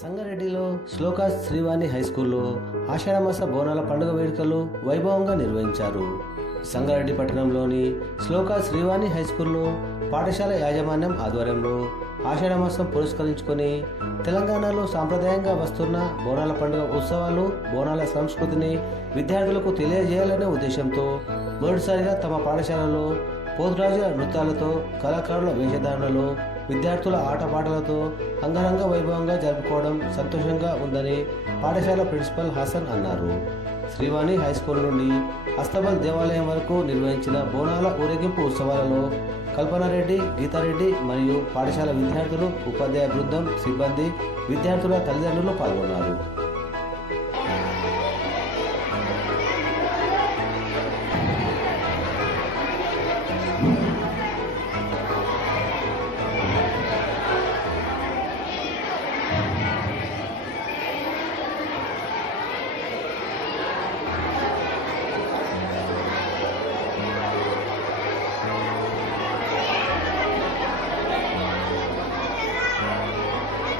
సంగారెడ్డిలో శ్లోకాస్ శ్రీవాణి హై స్కూల్లో ఆషాఢమాస బోనాల పండుగ వేడుకలు వైభవంగా నిర్వహించారు. సంగారెడ్డి పట్టణంలోని శ్లోకాస్ శ్రీవాణి హై స్కూల్లో పాఠశాల యాజమాన్యం ఆధ్వర్యంలో ఆషాఢమాసం పురస్కరించుకొని తెలంగాణలో సాంప్రదాయంగా వస్తున్న బోనాల పండుగ ఉత్సవాలు, బోనాల సంస్కృతిని విద్యార్థులకు తెలియజేయాలనే ఉద్దేశంతో మొదటిసారిగా తమ పాఠశాలలో పోతురాజుల నృత్యాలతో, కళాకారుల వేషధారణలో, విద్యార్థుల ఆటపాటలతో అంగరంగ వైభవంగా జరుపుకోవడం సంతోషంగా ఉందని పాఠశాల ప్రిన్సిపల్ హసన్ అన్నారు. శ్రీవాణి హై స్కూల్ నుండి అస్తబల్ దేవాలయం వరకు నిర్వహించిన బోనాల ఊరేగింపు ఉత్సవాలలో కల్పనారెడ్డి, గీతారెడ్డి మరియు పాఠశాల విద్యార్థులు, ఉపాధ్యాయ బృందం, సిబ్బంది, విద్యార్థుల తల్లిదండ్రులు పాల్గొన్నారు.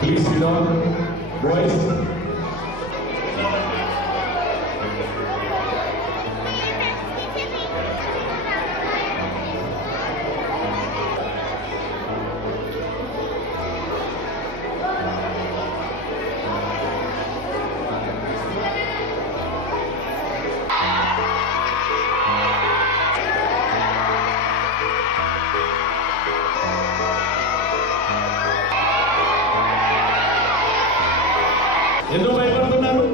Please sit down, boys. ఎందుకు భయపడుతున్నారు?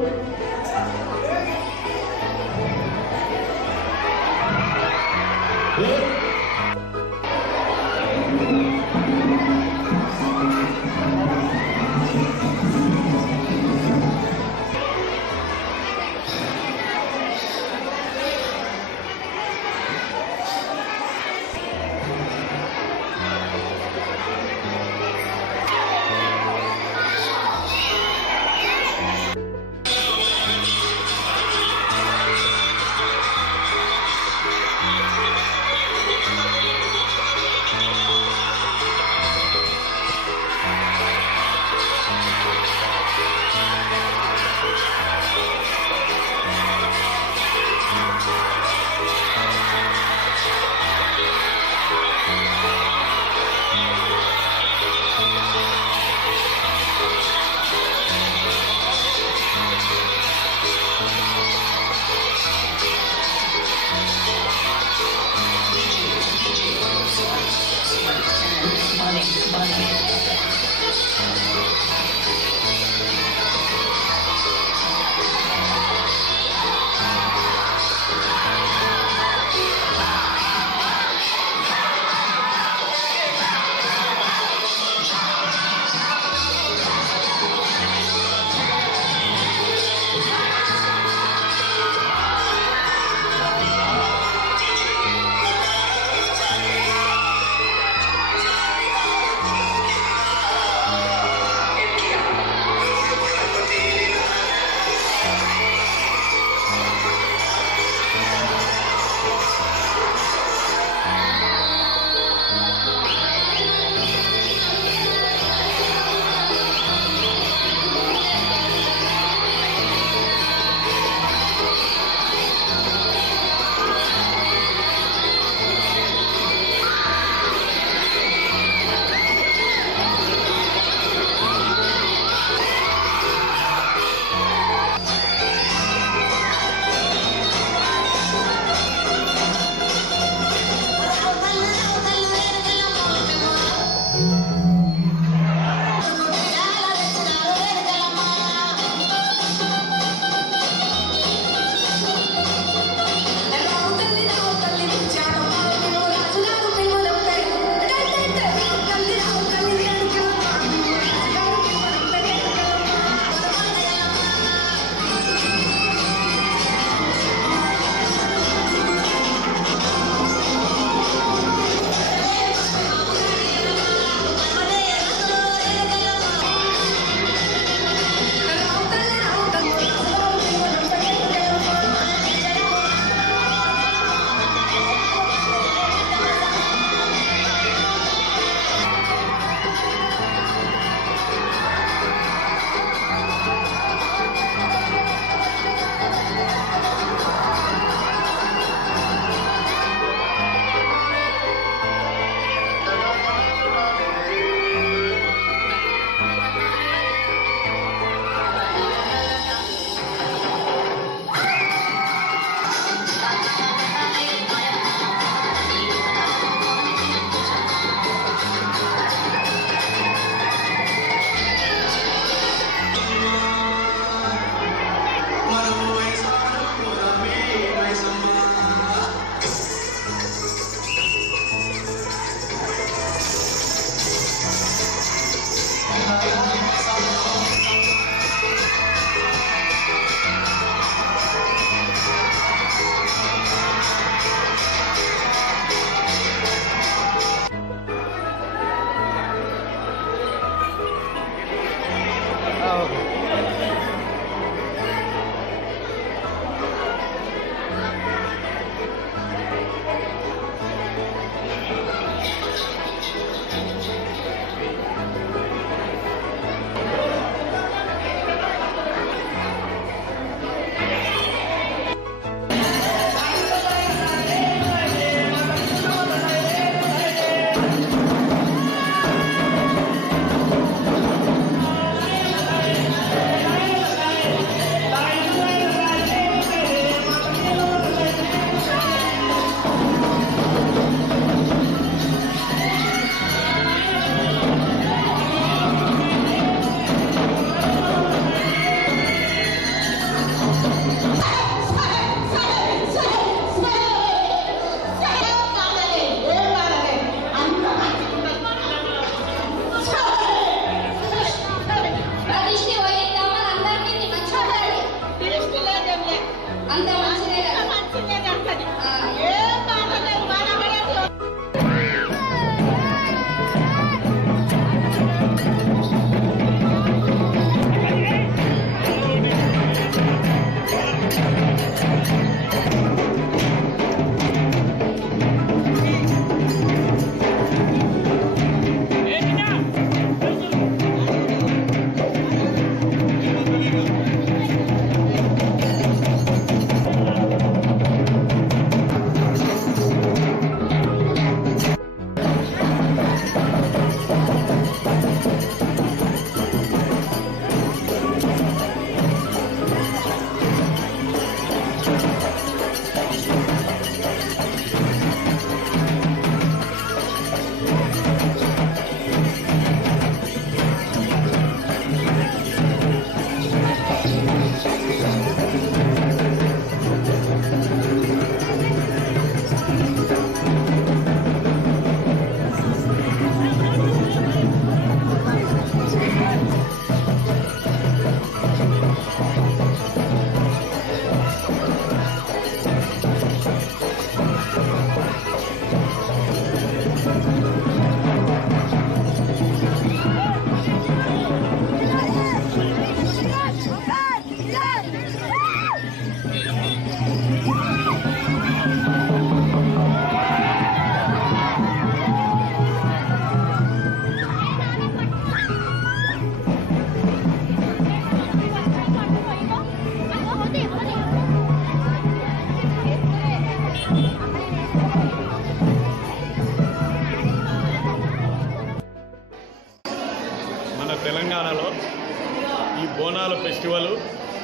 బోనాల ఫెస్టివల్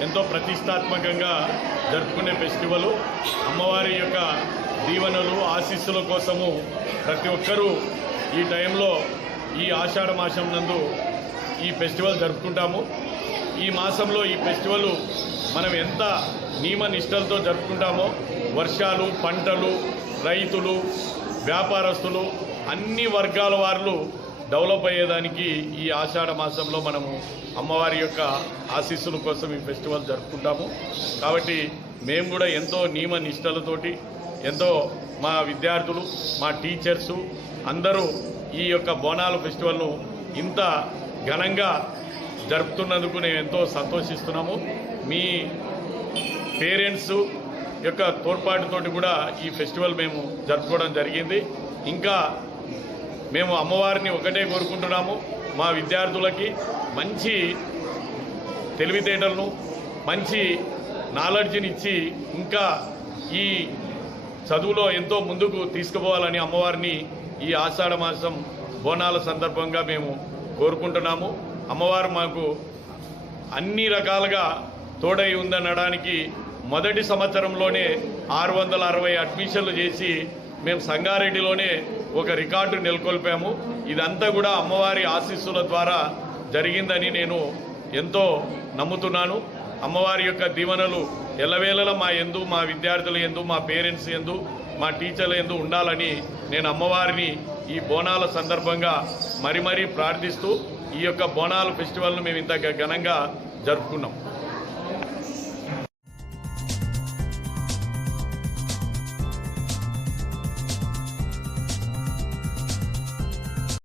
ఎంతో ప్రతిష్టాత్మకంగా జరుపుకునే ఫెస్టివల్. అమ్మవారి యొక్క దీవెనలు ఆశీస్సుల కోసము ప్రతి ఒక్కరూ ఈ టైంలో ఈ ఆషాఢ మాసం నందు ఈ ఫెస్టివల్ జరుపుకుంటాము. ఈ మాసంలో ఈ ఫెస్టివల్ మనం ఎంత నియమ నిష్టలతో జరుపుకుంటామో వర్షాలు, పంటలు, రైతులు, వ్యాపారస్తులు అన్ని వర్గాల వారు డెవలప్ అయ్యేదానికి ఈ ఆషాఢ మాసంలో మనము అమ్మవారి యొక్క ఆశీస్సుల కోసం ఈ ఫెస్టివల్ జరుపుకుంటాము. కాబట్టి మేము కూడా ఎంతో నియమ నిష్టలతోటి ఎంతో మా విద్యార్థులు, మా టీచర్సు అందరూ ఈ యొక్క బోనాల ఫెస్టివల్ను ఇంత ఘనంగా జరుపుతున్నందుకు మేము ఎంతో సంతోషిస్తున్నాము. మీ పేరెంట్స్ యొక్క తోడ్పాటుతోటి కూడా ఈ ఫెస్టివల్ మేము జరుపుకోవడం జరిగింది. ఇంకా మేము అమ్మవారిని ఒకటే కోరుకుంటున్నాము, మా విద్యార్థులకి మంచి తెలివితేటలను, మంచి నాలెడ్జ్ని ఇచ్చి ఇంకా ఈ చదువులో ఎంతో ముందుకు తీసుకుపోవాలని అమ్మవారిని ఈ ఆషాఢ మాసం బోనాల సందర్భంగా మేము కోరుకుంటున్నాము. అమ్మవారు మాకు అన్ని రకాలుగా తోడై ఉందనడానికి మొదటి సంవత్సరంలోనే 660 అడ్మిషన్లు చేసి మేము సంగారెడ్డిలోనే ఒక రికార్డు నెలకొల్పాము. ఇదంతా కూడా అమ్మవారి ఆశీస్సుల ద్వారా జరిగిందని నేను ఎంతో నమ్ముతున్నాను. అమ్మవారి యొక్క దీవెనలు ఎల్లవేళలా మా యందు, మా విద్యార్థుల యందు, మా పేరెంట్స్ యందు, మా టీచర్ల యందు ఉండాలని నేను అమ్మవారిని ఈ బోనాల సందర్భంగా మరీ ప్రార్థిస్తూ ఈ యొక్క బోనాల ఫెస్టివల్ను మేము ఇంత ఘనంగా జరుపుకున్నాం.